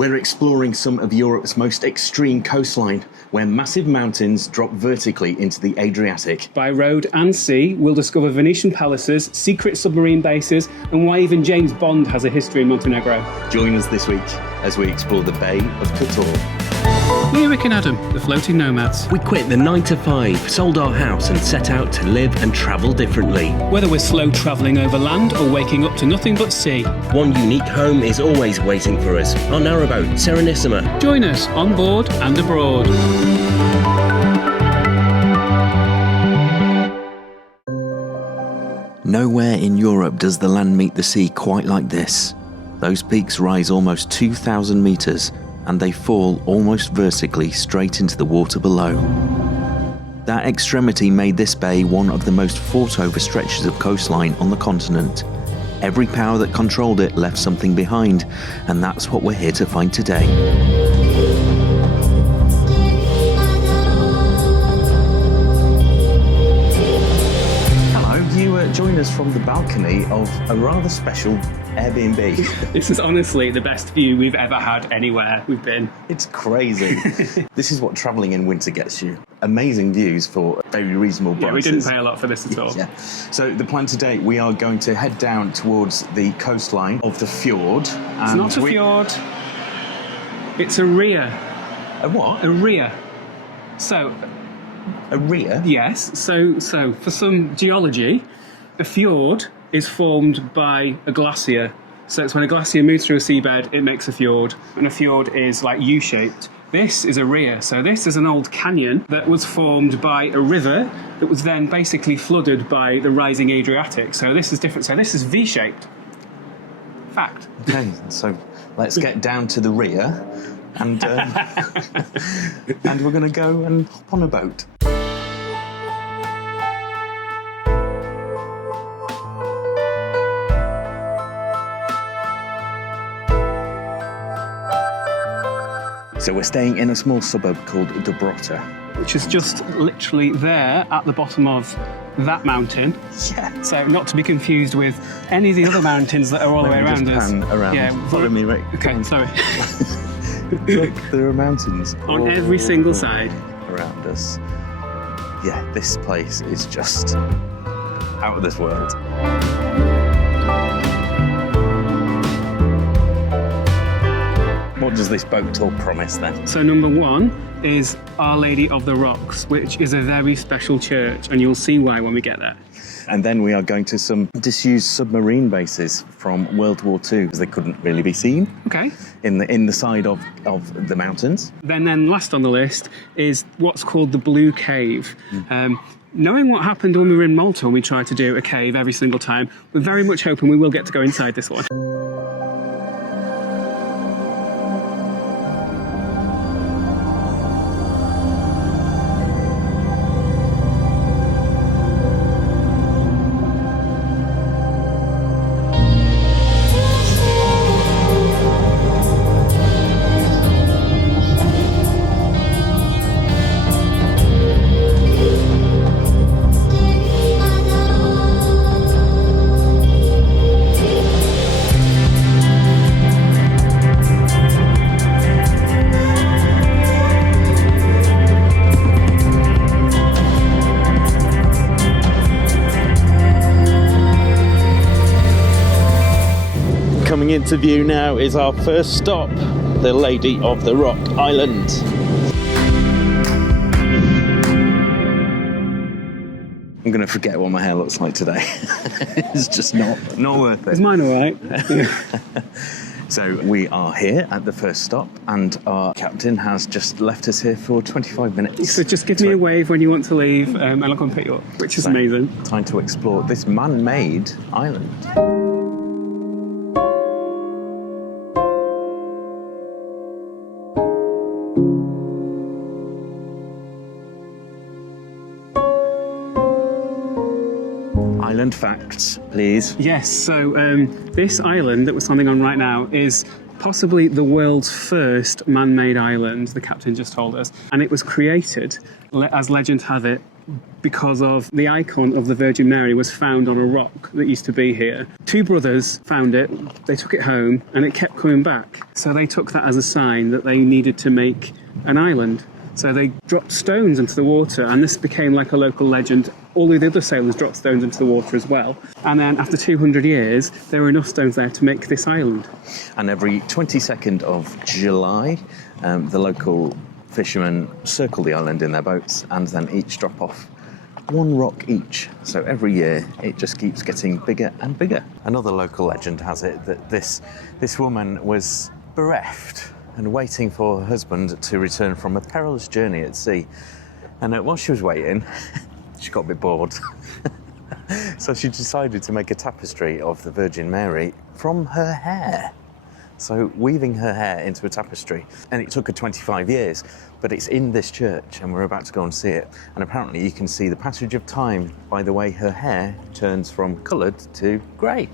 We're exploring some of Europe's most extreme coastline, where massive mountains drop vertically into the Adriatic. By road and sea, we'll discover Venetian palaces, secret submarine bases, and why even James Bond has a history in Montenegro. Join us this week as we explore the Bay of Kotor. We're Rick and Adam, the floating nomads. We quit the 9 to 5, sold our house and set out to live and travel differently. Whether we're slow travelling over land or waking up to nothing but sea. One unique home is always waiting for us, our narrowboat, Serenissima. Join us on board and abroad. Nowhere in Europe does the land meet the sea quite like this. Those peaks rise almost 2,000 metres and they fall almost vertically straight into the water below. That extremity made this bay one of the most fought-over stretches of coastline on the continent. Every power that controlled it left something behind, and that's what we're here to find today. Join us from the balcony of a rather special Airbnb. This is honestly the best view we've ever had anywhere we've been. It's crazy. This is what travelling in winter gets you. Amazing views for very reasonable prices. Yeah, we didn't pay a lot for this at all. Yeah. So the plan today, we are going to head down towards the coastline of the Fjord. It's not a fjord. It's a ria. A what? A ria. So... A ria? Yes. So for some geology, a fjord is formed by a glacier. So it's when a glacier moves through a seabed, it makes a fjord. And a fjord is like U-shaped. This is a ria. So this is an old canyon that was formed by a river that was then basically flooded by the rising Adriatic. So this is different. So this is V-shaped. Fact. Okay, so let's get down to the ria and and we're going to go and hop on a boat. So we're staying in a small suburb called Dobrota. Which is just literally there at the bottom of that mountain. Yeah. So not to be confused with any of the other mountains that are all the way around us. Around. Yeah. Follow me, Rick. Okay, sorry. Look, there are mountains on every single side around us. Yeah, this place is just out of this world. What does this boat tour promise then? So number one is Our Lady of the Rocks, which is a very special church, and you'll see why when we get there. And then we are going to some disused submarine bases from World War II, because they couldn't really be seen. Okay. In the side of the mountains. Then last on the list is what's called the Blue Cave. Knowing what happened when we were in Malta when we tried to do a cave every single time, we're very much hoping we will get to go inside this one. Coming into view now is our first stop, the Lady of the Rock Island. I'm going to forget what my hair looks like today. It's just not worth it. Is mine all right? So we are here at the first stop, and our captain has just left us here for 25 minutes. So just give me a wave when you want to leave, and I'll come and pick you up, which is amazing. Time to explore this man-made island. Island facts, please. Yes, so this island that we're standing on right now is possibly the world's first man-made island, the captain just told us. And it was created, as legend have it, because of the icon of the Virgin Mary was found on a rock that used to be here. Two brothers found it, they took it home, and it kept coming back. So they took that as a sign that they needed to make an island. So they dropped stones into the water, and this became like a local legend. All the other sailors dropped stones into the water as well. And then after 200 years, there were enough stones there to make this island. And every 22nd of July, the local fishermen circle the island in their boats and then each drop off one rock each. So every year it just keeps getting bigger and bigger. Another local legend has it that this woman was bereft and waiting for her husband to return from a perilous journey at sea. And while she was waiting, she got a bit bored. So she decided to make a tapestry of the Virgin Mary from her hair. So weaving her hair into a tapestry. And it took her 25 years, but it's in this church and we're about to go and see it. And apparently you can see the passage of time by the way her hair turns from coloured to grey.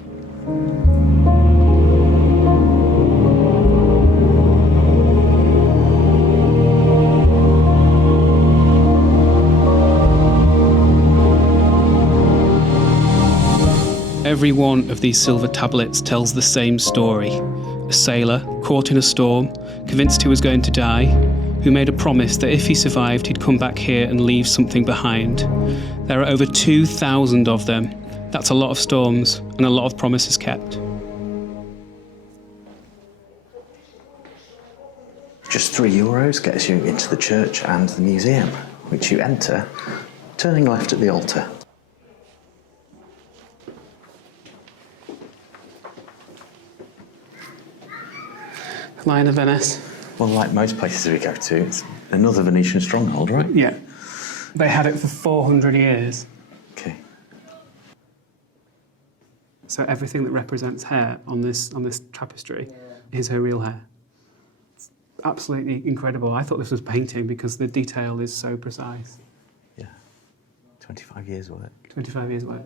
Every one of these silver tablets tells the same story. A sailor, caught in a storm, convinced he was going to die, who made a promise that if he survived, he'd come back here and leave something behind. There are over 2,000 of them. That's a lot of storms and a lot of promises kept. Just €3 gets you into the church and the museum, which you enter, turning left at the altar. Lion of Venice. Well, like most places we go to, it's another Venetian stronghold, right? Yeah. They had it for 400 years. Okay. So everything that represents hair on this tapestry is her real hair. It's absolutely incredible. I thought this was painting because the detail is so precise. Yeah. 25 years work. 25 years work.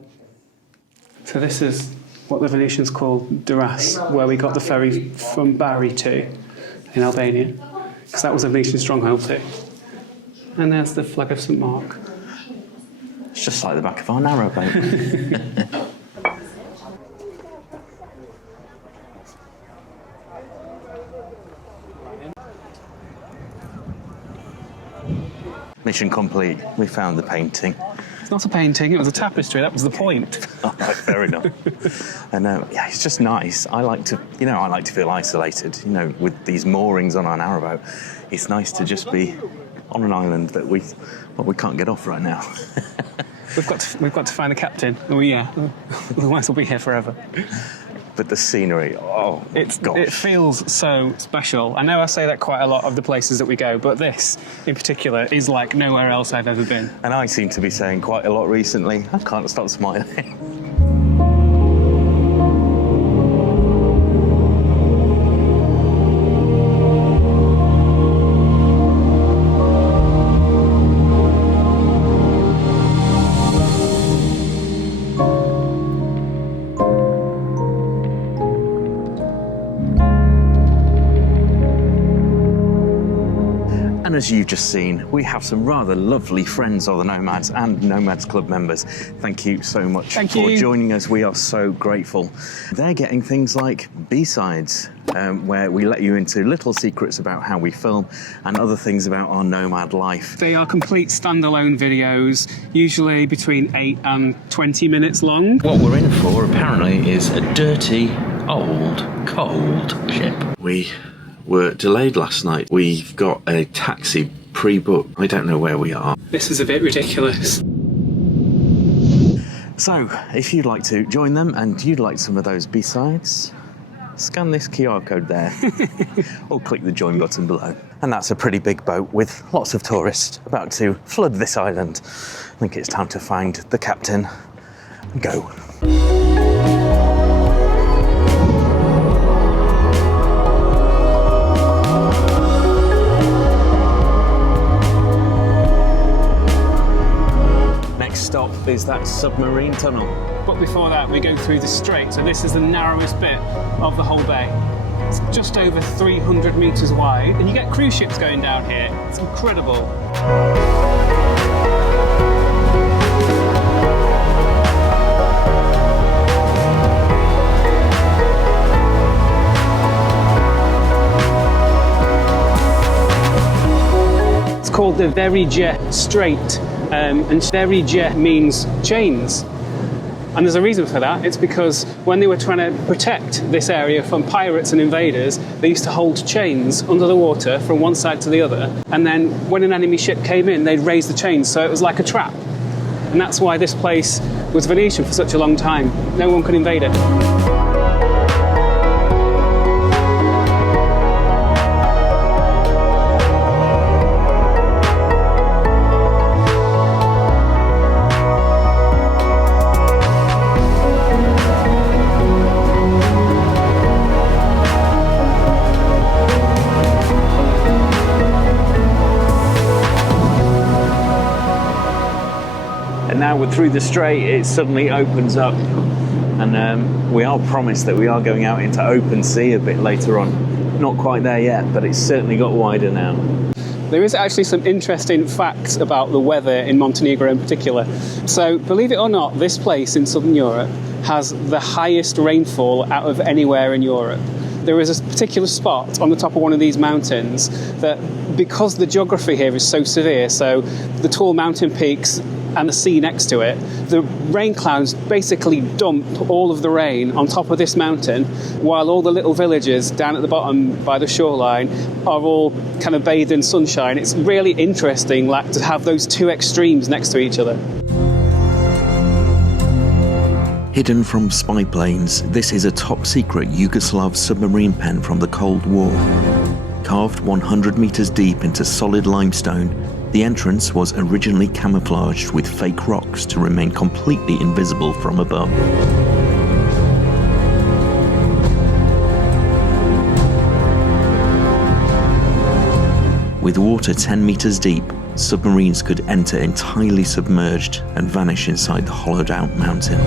So this is what the Venetians call Perast, where we got the ferry from Bari to in Albania, because that was a Venetian stronghold too. And there's the flag of St Mark. It's just like the back of our narrowboat. Mission complete. We found the painting. It's not a painting, it was a tapestry, that was the point. Oh, right, fair enough. And yeah, it's just nice. I like to feel isolated, with these moorings on our narrowboat. It's nice to just be on an island that we can't get off right now. We've got to find the captain. Oh yeah, otherwise we'll be here forever. But the scenery, oh gosh. It feels so special. I know I say that quite a lot of the places that we go, but this in particular is like nowhere else I've ever been. And I seem to be saying quite a lot recently, I can't stop smiling. And as you've just seen, we have some rather lovely friends of the Nomads and Nomads Club members. Thank you so much for joining us. We are so grateful. They're getting things like B-sides, where we let you into little secrets about how we film and other things about our nomad life. They are complete standalone videos, usually between 8 and 20 minutes long. What we're in for, apparently, is a dirty, old, cold ship. We were delayed last night. We've got a taxi pre-booked. I don't know where we are. This is a bit ridiculous. So, if you'd like to join them and you'd like some of those B-sides, scan this QR code there or click the join button below. And that's a pretty big boat with lots of tourists about to flood this island. I think it's time to find the captain and go. Stop is that submarine tunnel. But before that, we go through the strait. So this is the narrowest bit of the whole bay. It's just over 300 metres wide, and you get cruise ships going down here. It's incredible. called the Verige Strait, and Verige means chains. And there's a reason for that. It's because when they were trying to protect this area from pirates and invaders, they used to hold chains under the water from one side to the other. And then when an enemy ship came in, they'd raise the chains, so it was like a trap. And that's why this place was Venetian for such a long time. No one could invade it. Now we're through the strait, it suddenly opens up, and we are promised that we are going out into open sea a bit later on. Not quite there yet, but it's certainly got wider now. There is actually some interesting facts about the weather in Montenegro in particular. So, believe it or not, this place in southern Europe has the highest rainfall out of anywhere in Europe. There is a particular spot on the top of one of these mountains that, because the geography here is so severe, so the tall mountain peaks and the sea next to it, the rain clouds basically dump all of the rain on top of this mountain, while all the little villages down at the bottom by the shoreline are all kind of bathed in sunshine. It's really interesting, like, to have those two extremes next to each other. Hidden from spy planes, this is a top-secret Yugoslav submarine pen from the Cold War. Carved 100 meters deep into solid limestone, the entrance was originally camouflaged with fake rocks to remain completely invisible from above. With water 10 meters deep, submarines could enter entirely submerged and vanish inside the hollowed-out mountain.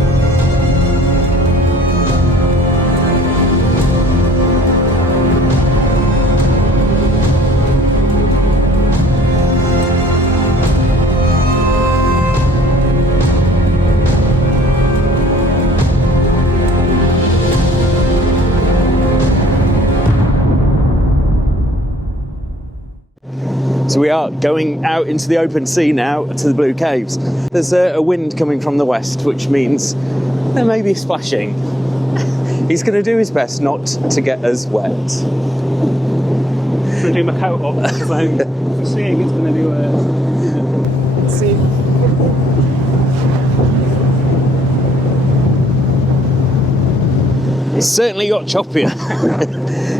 So we are going out into the open sea now, to the Blue Caves. There's a wind coming from the west, which means there may be splashing. He's going to do his best not to get us wet. I'm going to do my coat up, because I'm seeing it's going to do a... See? It's certainly got choppier.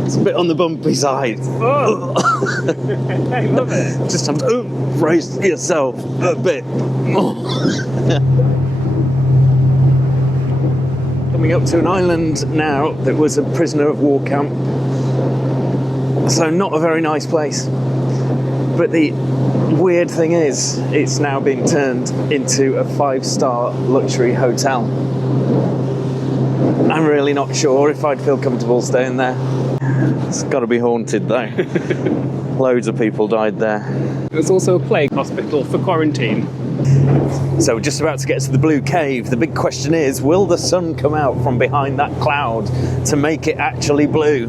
It's a bit on the bumpy side. Oh! I love it. Just have to brace yourself a bit. Coming up to an island now that was a prisoner of war camp. So not a very nice place. But the weird thing is, it's now been turned into a 5-star luxury hotel. I'm really not sure if I'd feel comfortable staying there. It's got to be haunted though. Loads of people died there. It was also a plague hospital for quarantine. So we're just about to get to the Blue Cave. The big question is, will the sun come out from behind that cloud to make it actually blue?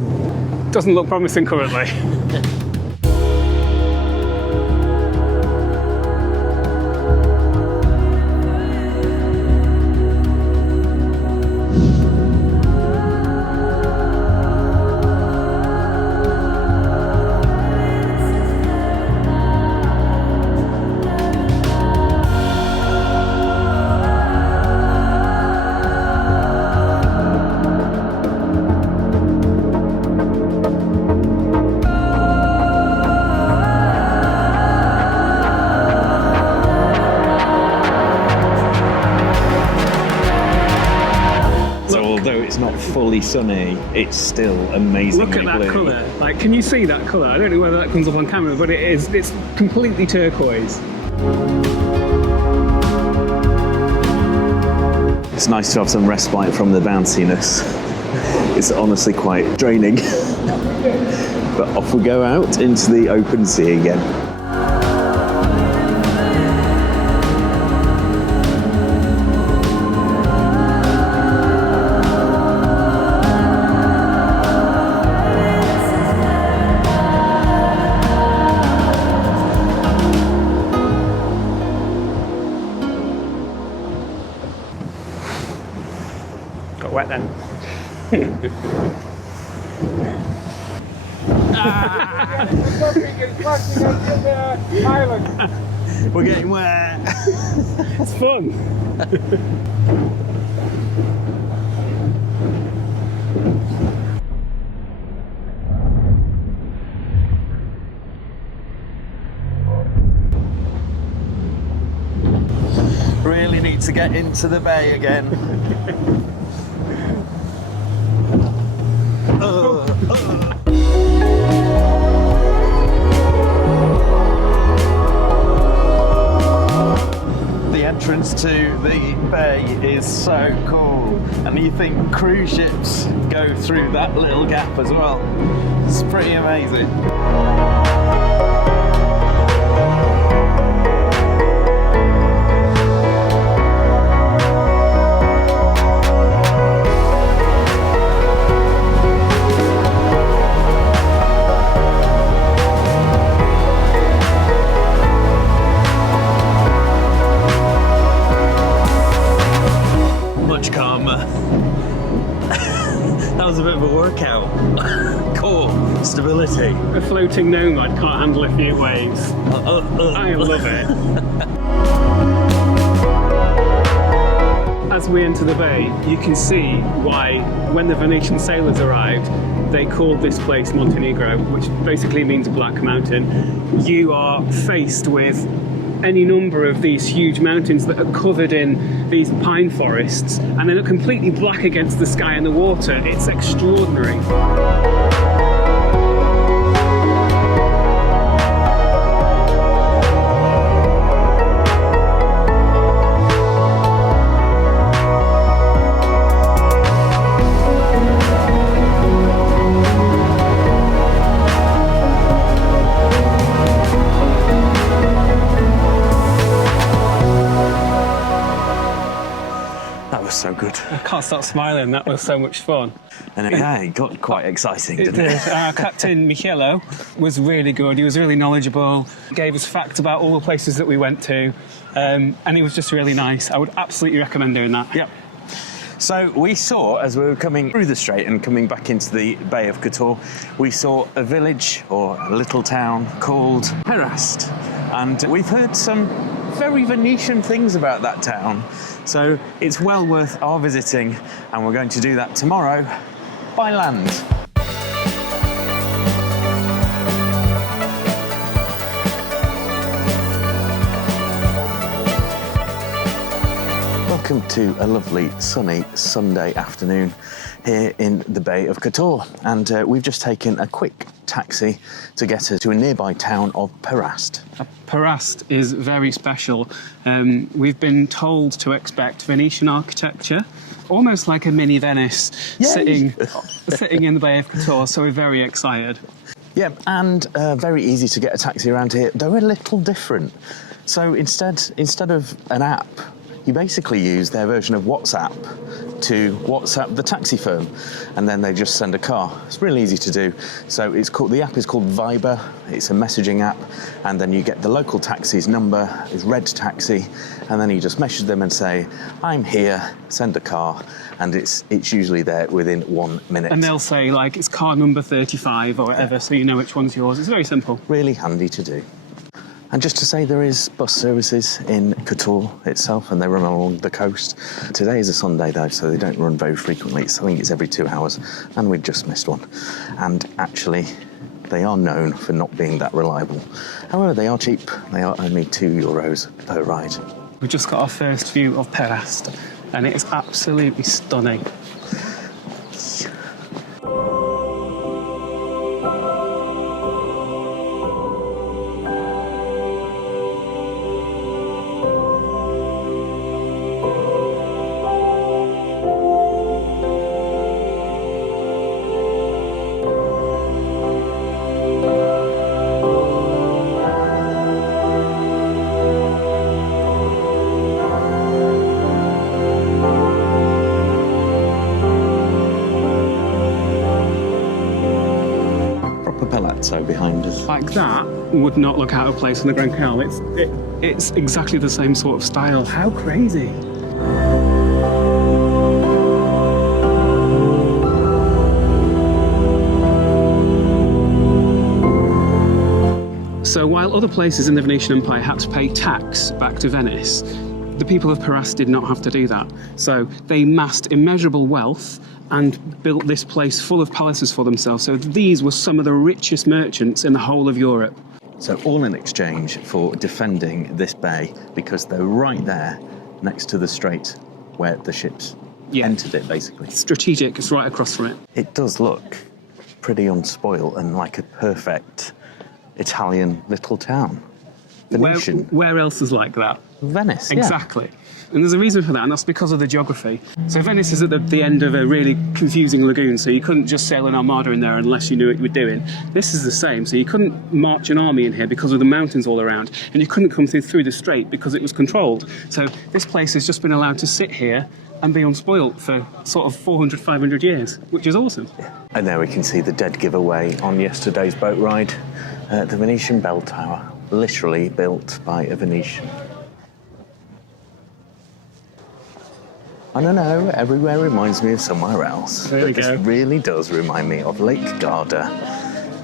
Doesn't look promising currently. It's not fully sunny, it's still amazingly blue. Look at that colour. Like, can you see that colour? I don't know whether that comes up on camera, but it is. It's completely turquoise. It's nice to have some respite from the bounciness. It's honestly quite draining. But off we go out into the open sea again. We're getting wet. It's fun. Really need to get into the bay again. The entrance to the bay is so cool, and you think cruise ships go through that little gap as well. It's pretty amazing. That was a bit of a workout. Core stability. A floating nomad can't handle a few waves. I love it. As we enter the bay, you can see why, when the Venetian sailors arrived, they called this place Montenegro, which basically means Black Mountain. You are faced with any number of these huge mountains that are covered in these pine forests, and they look completely black against the sky and the water. It's extraordinary. So good. I can't stop smiling, that was so much fun. And it got quite exciting, didn't it? Our captain, Michelo, was really good. He was really knowledgeable, gave us facts about all the places that we went to, and he was just really nice. I would absolutely recommend doing that. Yep. So we saw, as we were coming through the strait and coming back into the Bay of Kotor, we saw a village or a little town called Perast. And we've heard some very Venetian things about that town. So it's well worth our visiting, and we're going to do that tomorrow by land. Welcome to a lovely sunny Sunday afternoon here in the Bay of Kotor, and we've just taken a quick taxi to get us to a nearby town of Perast. Perast is very special. We've been told to expect Venetian architecture, almost like a mini Venice, sitting in the Bay of Kotor, so we're very excited. Yeah, and very easy to get a taxi around here. They're a little different. So instead of an app, you basically use their version of WhatsApp to WhatsApp the taxi firm, and then they just send a car. It's really easy to do. So the app is called Viber. It's a messaging app, and then you get the local taxi's number, is red taxi, and then you just message them and say, "I'm here, send a car," and it's usually there within 1 minute. And they'll say, like, it's car number 35 or whatever, so you know which one's yours. It's very simple. Really handy to do. And just to say, there is bus services in Kotor itself, and they run along the coast. Today is a Sunday though, so they don't run very frequently. I think it's every 2 hours, and we've just missed one. And actually, they are known for not being that reliable. However, they are cheap. They are only €2 per ride. We've just got our first view of Perast, and it is absolutely stunning. Behind us. Like that would not look out of place on the Grand Canal. It's exactly the same sort of style. How crazy. So while other places in the Venetian Empire had to pay tax back to Venice, the people of Perast did not have to do that. So they amassed immeasurable wealth and built this place full of palaces for themselves. So these were some of the richest merchants in the whole of Europe. So all in exchange for defending this bay, because they're right there next to the strait where the ships entered it, basically. Strategic, it's right across from it. It does look pretty unspoiled and like a perfect Italian little town. Venetian. Where else is like that? Venice, Exactly. And there's a reason for that, and that's because of the geography. So Venice is at the end of a really confusing lagoon, so you couldn't just sail an armada in there unless you knew what you were doing. This is the same, so you couldn't march an army in here because of the mountains all around, and you couldn't come through the strait because it was controlled. So this place has just been allowed to sit here and be unspoilt for sort of 400, 500 years, which is awesome. And there we can see the dead giveaway on yesterday's boat ride. The Venetian bell tower, literally built by a Venetian. I don't know, everywhere reminds me of somewhere else. There we go. This really does remind me of Lake Garda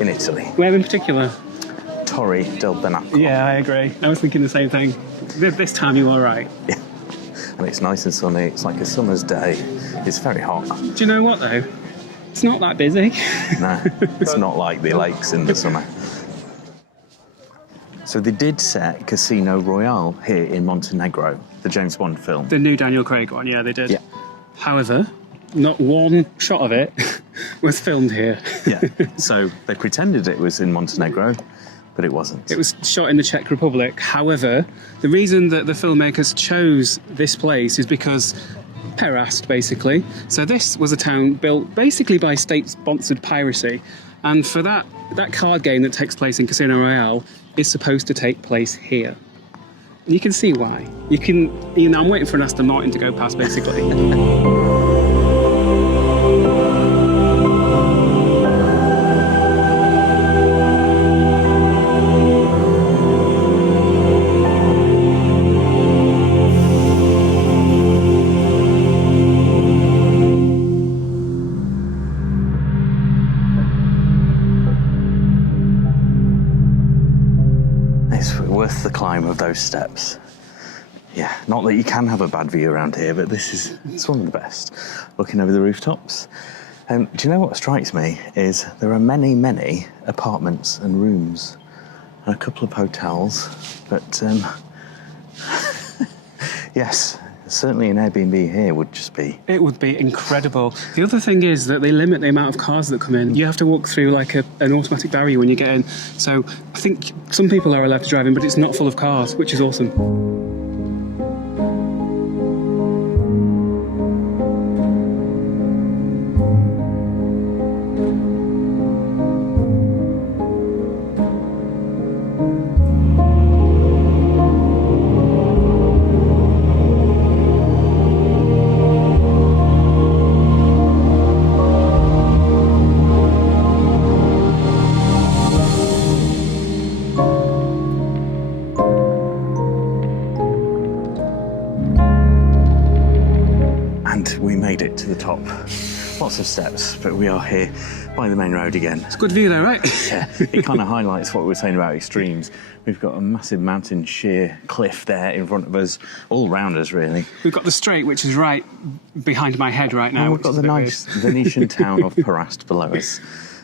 in Italy. Where in particular? Torre del Benaco. Yeah, I agree. I was thinking the same thing. This time you are right. Yeah. And it's nice and sunny, it's like a summer's day. It's very hot. Do you know what though? It's not that busy. No, it's not like the lakes in the summer. So they did set Casino Royale here in Montenegro, the James Bond film. The new Daniel Craig one, yeah, they did. Yeah. However, not one shot of it was filmed here. Yeah, so they pretended it was in Montenegro, but it wasn't. It was shot in the Czech Republic. However, the reason that the filmmakers chose this place is because Perast, basically. So this was a town built basically by state-sponsored piracy. And for that card game that takes place in Casino Royale is supposed to take place here. And you can see why. I'm waiting for an Aston Martin to go past, basically. Worth the climb of those steps. Yeah, not that you can have a bad view around here, but it's one of the best. Looking over the rooftops. Do you know what strikes me is there are many, many apartments and rooms and a couple of hotels, but yes, certainly an Airbnb here would just be... It would be incredible. The other thing is that they limit the amount of cars that come in. You have to walk through like an automatic barrier when you get in. So I think some people are allowed to drive in, but it's not full of cars, which is awesome. To the top. Lots of steps, but we are here by the main road again. It's a good view though, right? Yeah, it kind of highlights what we were saying about extremes. We've got a massive mountain sheer cliff there in front of us, all round us really. We've got the strait, which is right behind my head right now. And we've got the nice Venetian town of Perast below us.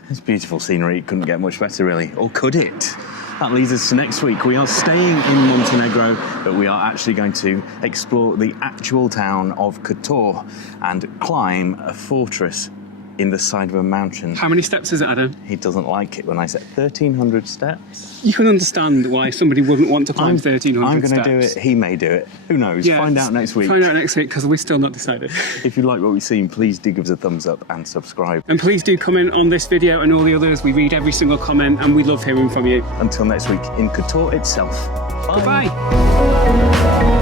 It's beautiful scenery, it couldn't get much better really, or could it? That leads us to next week. We are staying in Montenegro, but we are actually going to explore the actual town of Kotor and climb a fortress in the side of a mountain. How many steps is it, Adam? He doesn't like it when I say 1,300 steps. You can understand why somebody wouldn't want to climb 1,300 steps. I'm going to do it. He may do it. Who knows? Yeah, find out next week. Find out next week, because we're still not decided. If you like what we've seen, please do give us a thumbs up and subscribe. And please do comment on this video and all the others. We read every single comment and we love hearing from you. Until next week in Kotor itself. Bye. Goodbye.